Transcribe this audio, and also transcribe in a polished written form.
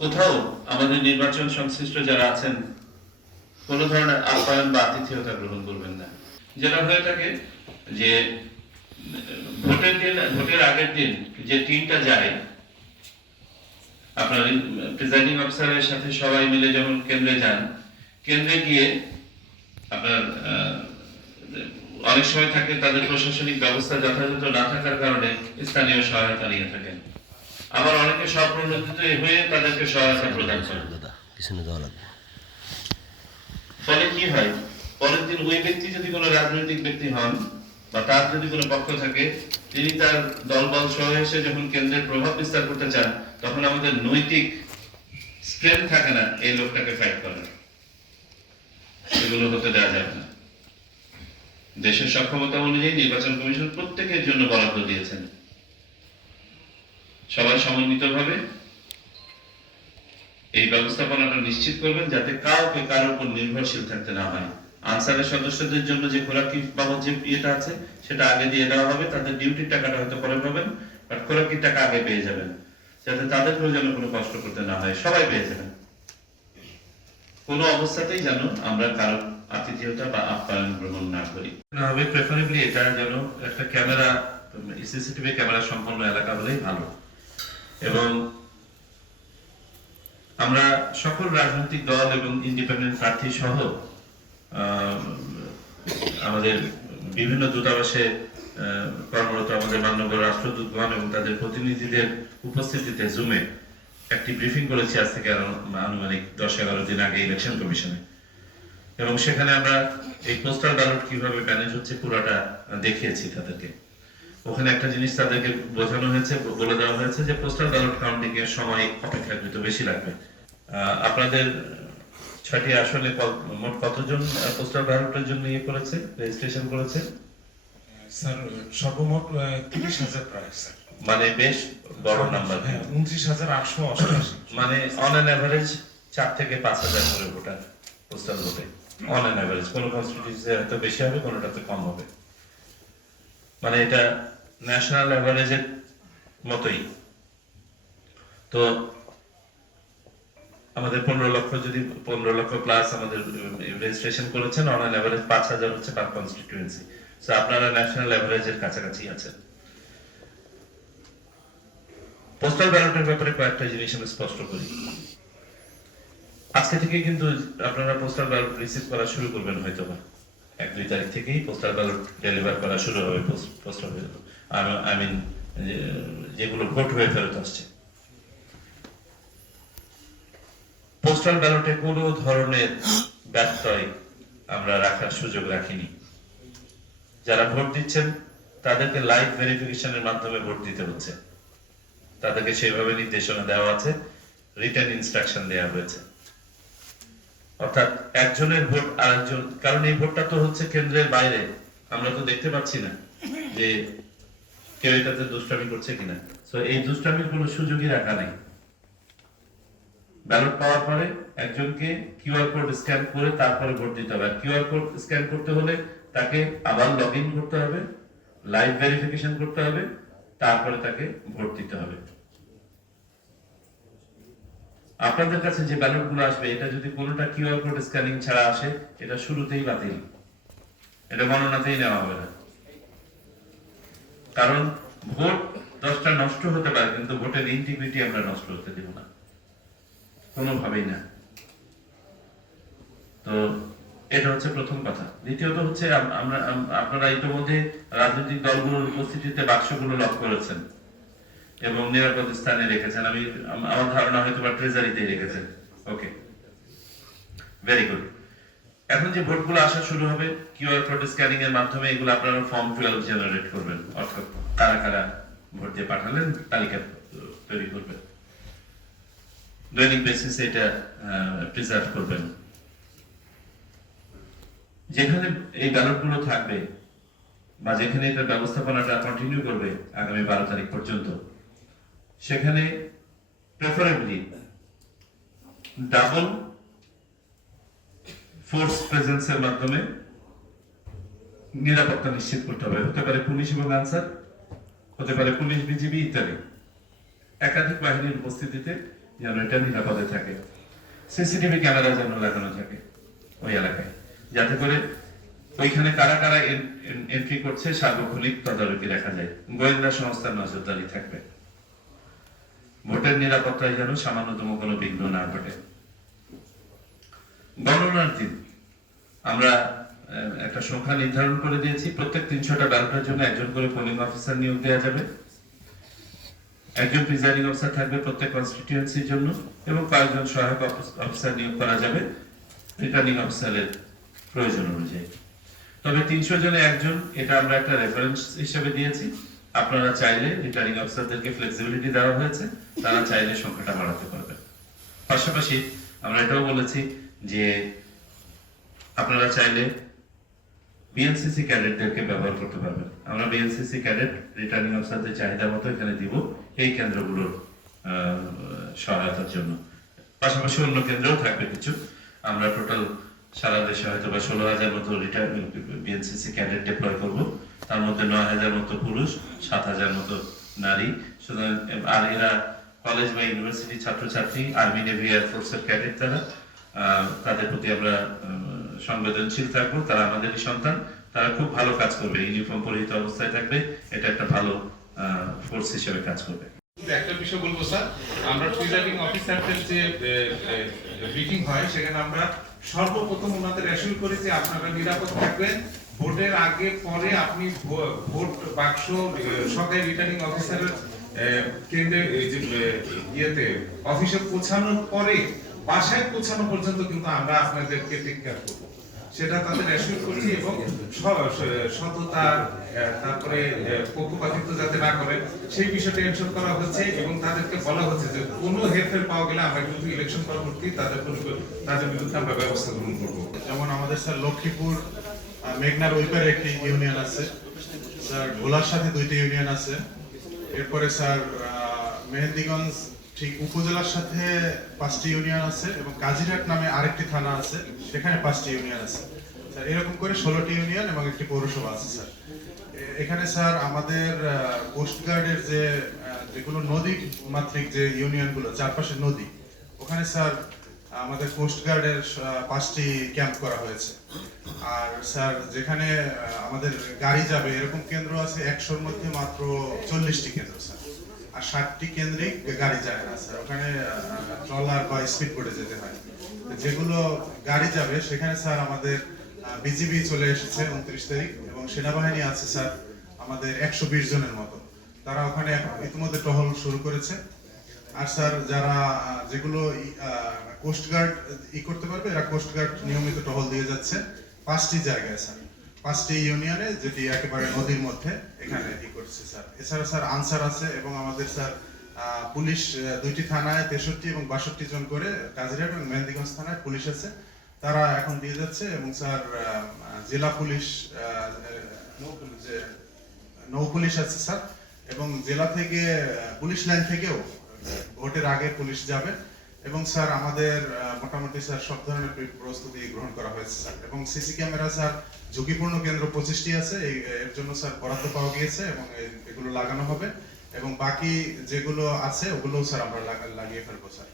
কোথাও আমাদের নির্বাচন সংশ্লিষ্ট যারা আছেন কোন ধরনের আপ্যায়ন বা আতিথেয়তা গ্রহণ করবেন না। যেটা হয়ে থাকে যে ভোটের আগের দিন যে টিমটা যায় আপনার প্রিজাইডিং অফিসারের সাথে সবাই মিলে যখন কেন্দ্রে যান, কেন্দ্রে গিয়ে আপনার অনেক সময় থাকে তাদের প্রশাসনিক ব্যবস্থা যথাযথ না থাকার কারণে স্থানীয় সহায়তা নিয়ে থাকেন। আবার অনেকে স্বপ্রণোদিত হয়ে তাদেরকে সহায়তা প্রদান করেন। ফলে কি হয়, পরের দিন ওই ব্যক্তি যদি কোনো রাজনৈতিক ব্যক্তি হন বা তার যদি কোনো পক্ষ থাকে, তিনি তার দলবল সহ এসে যখন কেন্দ্রের প্রভাব বিস্তার করতে চান, তখন আমাদের নৈতিক স্ট্রেংথ থাকে না এই লোকটাকে ফাইট করার। এগুলো হতে দেওয়া যাবে না। দেশের সক্ষমতা অনুযায়ী নির্বাচন কমিশন প্রত্যেকের জন্য বরাদ্দ দিয়েছেন। সবাই সমন্বিতভাবে এই ব্যবস্থাপনাটা নিশ্চিত করবেন যাতে কাউকে কারোর উপর নির্ভরশীল থাকতে না হয়। আনসারের সদস্যদের জন্য যে খোরাকি বাবদ যে ইয়েটা আছে সেটা আগে দিয়ে দেওয়া হবে, তাদের ডিউটির টাকাটা হয়তো পরে পাবেন, বাট খোরাকির টাকা আগে পেয়ে যাবেন, যাতে তাদেরকেও যেন কোনো কষ্ট করতে না হয়, সবাই পেয়ে যাবেন। কোনো অবস্থাতেই যেন আমরা কারো আতিথেয়তা বা আপ্যায়ন গ্রহণ না করি না হবে। প্রেফারেবলি এটা যেন একটা ক্যামেরা, সিসিটিভি ক্যামেরা সম্পন্ন এলাকা হলেই ভালো। এবং আমরা সকল রাজনৈতিক দল এবং ইন্ডিপেন্ডেন্ট প্রার্থী সহ আমাদের বিভিন্ন দূতাবাসে কর্মরত আমাদের মাননীয় রাষ্ট্রদূতগণ এবং তাদের প্রতিনিধিদের উপস্থিতিতে জুমে একটি ব্রিফিং করেছি আজ থেকে আনুমানিক 10-11 দিন আগে ইলেকশন কমিশনে। এবং সেখানে আমরা এই পোস্টাল ব্যালট কিভাবে ম্যানেজ হচ্ছে পুরোটা দেখিয়েছি তাদেরকে। ওখানে একটা জিনিস তাদেরকে বোঝানো হয়েছে, বলে দেওয়া হয়েছে যে পোস্টাল ব্যালট কাউন্টিং এর সময় অপেক্ষাকৃত বেশি লাগবে। আপনাদের 6টি আসনে মোট কতজন পোস্টাল ব্যালটের জন্য ইয়ে করেছে, রেজিস্ট্রেশন করেছে? স্যার সর্বমোট 30,000 প্রায় স্যার। মানে বেশ বড় নাম্বার। হ্যাঁ, 29,888। মানে অন অ্যান এভারেজ 4 থেকে 5,000 করে ভোটার পোস্টাল ভোটে, অন অ্যান এভারেজ। কোনো কনস্টিটিউয়েন্সিতে হয়তো বেশি হবে, কোনোটাতে কম হবে। মানে এটা ন্যাশনাল এভারেজের মতোই। তো আমাদের 15 লক্ষ, যদি 15 লক্ষ প্লাস আমাদের রেজিস্ট্রেশন করেছেন, অন অ্যান এভারেজ 5,000 হচ্ছে পার কনস্টিটিউয়েন্সি। সো আপনারা ন্যাশনাল এভারেজের কাছাকাছি আছেন। পোস্টাল ব্যালটের ব্যাপারে কয়েকটা জিনিস আমি স্পষ্ট করি। আজকে থেকে কিন্তু আপনারা পোস্টাল ব্যালট রিসিভ করা শুরু করবেন, হয়তো বা 1-2 তারিখ থেকেই পোস্টাল ব্যালট ডেলিভার করা শুরু হবে। পোস্টাল আই মিন যেগুলো ভোট হয়ে ফেরত আসছে। পোস্টাল ব্যালটে কোনো ধরনের ব্যত্যয় আমরা রাখার সুযোগ রাখিনি। যারা ভোট দিচ্ছেন তাদেরকে লাইভ ভেরিফিকেশনের মাধ্যমে ভোট দিতে হচ্ছে, তাদেরকে সেভাবে নির্দেশনা দেওয়া আছে, রিটেন ইনস্ট্রাকশন দেওয়া হয়েছে। অর্থাৎ একজনের ভোট আরেকজন, কারণ এই ভোটটা তো হচ্ছে কেন্দ্রের বাইরে, আমরা তো দেখতে পাচ্ছি না যে কেউ এটাতে দুষ্টামি করছে কিনা। সো এই দুষ্টামির কোনো সুযোগই রাখা নেই। ব্যালট পাওয়ার পরে একজনকে কিউআর কোড স্ক্যান করে তারপরে ভোট দিতে হবে। কিউআর কোড স্ক্যান করতে হলে তাকে আবার লগ ইন করতে হবে, লাইভ ভেরিফিকেশন করতে হবে, তারপরে তাকে ভোট দিতে হবে। আপনাদের কাছে যে ব্যালট গুলো আসবে, এটা যদি কোনোটা কিউআর কোড স্ক্যানিং ছাড়া আসে, এটা শুরুতেই বাতিল, এটা গণনাতেই নেওয়া হবে না। কারণ ভোট 10টা নষ্ট হতে পারে, কিন্তু ভোটের ইন্টিগ্রিটি আমরা নষ্ট হতে দেব না, কোনোভাবেই না। তো এটা হচ্ছে প্রথম কথা। দ্বিতীয়ত হচ্ছে আপনারা ইতিমধ্যে রাজনৈতিক দলগুলোর উপস্থিতিতে বাক্সগুলো লক করেছেন এবং নিরাপদ স্থানে রেখেছেন। আমার ধারণা হয়তো বা ট্রেজারিতে রেখেছেন। ওকে, ভেরি গুড। এখন যে ভোটগুলো আসা শুরু হবে কিউআর কোড স্ক্যানিং এর মাধ্যমে, এগুলো আপনারা ফর্ম 12 জেনারেট করবেন, অর্থাৎ কারা কারা ভোট দিয়ে পাঠালেন তালিকা তৈরি করবেন। দৈনিক বেসিসে এটা প্রিজার্ভ করবেন। যেখানে এই ব্যালটগুলো থাকবে বা যেখানে এটা ব্যবস্থাপনাটা কন্টিনিউ করবে আগামী 12 তারিখ পর্যন্ত, সেখানে প্রেফারেবলি ডাবল ফোর্স প্রেজেন্সের মাধ্যমে নিরাপত্তা নিশ্চিত করতে হবে। হতে পারে পুলিশ এবং আনসার, হতে পারে পুলিশ, বিজিবি ইত্যাদি। একাধিক বাহিনীর উপস্থিতিতে যেন এটা নিরাপদে থাকে। সিসিটিভি ক্যামেরা যেন লাগানো থাকে ওই এলাকায়, যাতে করে ওইখানে কারা কারা এন্ট্রি করছে সার্বক্ষণিক তদারকি দেখা যায়, গোয়েন্দা সংস্থার নজরদারি থাকবে। ভোটের নিরাপত্তায় যেন সামান্যতম কোনো বিঘ্ন না ঘটে। গণনার দিন আমরা একটা সংখ্যা নির্ধারণ করে দিয়েছি। প্রত্যেক 300টা ব্যালটের জন্য একজন করে পোলিং অফিসার নিয়োগ দেওয়া যাবে। একজন প্রিজাইডিং অফিসার থাকবে প্রত্যেক কনস্টিটিউয়েন্সির জন্য, এবং কয়েকজন সহায়ক অফিসার নিয়োগ করা যাবে রিটার্নিং অফিসারের প্রয়োজন অনুযায়ী। তবে 300 জনে একজন, এটা আমরা একটা রেফারেন্স হিসেবে দিয়েছি। আপনারা চাইলে রিটার্নিং অফিসারদেরকে ফ্লেক্সিবিলিটি দেওয়া হয়েছে, তারা চাইলে সংখ্যাটা বাড়াতে পারবেন। পাশাপাশি আমরা এটাও বলেছি যে আপনারা চাইলে বিএনসিসি ক্যাডেটদেরকে ব্যবহার করতে পারবেন। আমরা বিএনসিসি ক্যাডেট রিটার্নিং অফিসারদের চাহিদা মতো এখানে দিব এই কেন্দ্রগুলোর সহায়তার জন্য। পাশাপাশি অন্য কেন্দ্রেও থাকবে কিছু। আমরা টোটাল সারা দেশে হয়তো বা 16,000 মতো বিএনসিসি ক্যাডেট ডিপ্লয় করব। তার মধ্যে 9,000 মতো পুরুষ, 7,000 মতো নারী। সুতরাং আর এরা কলেজ বা ইউনিভার্সিটি ছাত্রছাত্রী, আর্মি, নেভি, এয়ারফোর্সের ক্যাডেট। তাদের প্রতি আমরা সংবেদনশীল থাকবো। তারা আমাদেরই সন্তান, তারা খুব ভালো কাজ করবে, ইউনিফর্ম পরিহিত অবস্থায় থাকবে। এটা একটা ভালো ফোর্স হিসেবে কাজ করবে। একটা বিষয় বলবো স্যার, আমরা প্রিজাইডিং অফিসারদের যে ব্রিফিং হয় সেখানে আমরা সর্বপ্রথম ওনাদের অ্যাসিওর করি যে আপনারা নিরাপদ থাকবেন। ভোটের আগে পরে আপনি ভোট বাক্স সরকারি রিটার্নিং অফিসারের কেন্দ্রে ইয়েতে অফিসে পৌঁছানোর পরে বাসায় পৌঁছানো পর্যন্ত কিন্তু আমরা আপনাদেরকে টেক কেয়ার করবো, সেটা তাদের অ্যাসিওর করছি। এবং সততা, তারপরে পক্ষপাতিত্ব যাতে না করে সেই বিষয়টা এনশোর করা হচ্ছে। এবং তাদেরকে বলা হচ্ছে যে কোনো হেরফের পাওয়া গেলে আমরা কিন্তু ইলেকশন পরবর্তী তাদের বিরুদ্ধে আমরা ব্যবস্থা গ্রহণ করবো। যেমন আমাদের স্যার লক্ষ্মীপুর মেঘনার ওই পারে একটি ইউনিয়ন আছে স্যার, ভোলার সাথে 2টি ইউনিয়ন আছে। এরপরে স্যার মেহেন্দিগঞ্জ ঠিক উপজেলার সাথে 5টি ইউনিয়ন আছে, এবং কাজিরহাট নামে আরেকটি থানা আছে, সেখানে 5টি ইউনিয়ন আছে স্যার। এরকম করে 16টি ইউনিয়ন এবং একটি পৌরসভা আছে স্যার। এখানে স্যার আমাদের কোস্টগার্ডের যেগুলো নদী মাতৃক যে ইউনিয়নগুলো, চারপাশে নদী, ওখানে স্যার আমাদের কোস্টগার্ডের 5টি ক্যাম্প করা হয়েছে। আর স্যার যেখানে আমাদের গাড়ি যাবে এরকম কেন্দ্র আছে 100-র মধ্যে মাত্র 40টি কেন্দ্র স্যার। আর 60টি কেন্দ্রিক গাড়ি যায় না স্যার, ওখানে ট্রলার বা স্পিড বোটে যেতে হয়। যেগুলো গাড়ি যাবে সেখানে স্যার আমাদের বিজিবি চলে এসেছে 29 তারিখ, এবং সেনাবাহিনী আছে স্যার আমাদের 120 জনের মতো। তারা ওখানে ইতিমধ্যে টহল শুরু করেছে। আর স্যার যারা যেগুলো কোস্টগার্ড করতে পারবে, এরা কোস্টগার্ড নিয়মিত টহল দিয়ে যাচ্ছে 5টি জায়গায় স্যার, 5টি ইউনিয়নে, যেটি একেবারে নদীর মধ্যে, এখানে করছে স্যার। এছাড়া স্যার আনসার আছে, এবং আমাদের স্যার পুলিশ 2টি থানায় 63 এবং 62 জন করে, কাজিরহাট এবং মেহেন্দিগঞ্জ থানায় পুলিশ আছে, তারা এখন দিয়ে যাচ্ছে। এবং স্যার জেলা পুলিশ, নৌ পুলিশ আছে স্যার, এবং জেলা থেকে পুলিশ লাইন থেকেও ভোটের আগে পুলিশ যাবে। এবং স্যার আমাদের মোটামুটি স্যার সব ধরনের প্রস্তুতি গ্রহণ করা হয়েছে স্যার। এবং সিসি ক্যামেরা স্যার ঝুঁকিপূর্ণ কেন্দ্র 25টি আছে, এর জন্য স্যার বরাদ্দ পাওয়া গিয়েছে, এবং এগুলো লাগানো হবে। এবং বাকি যেগুলো আছে ওগুলো স্যার আমরা লাগিয়ে ফেলবো স্যার।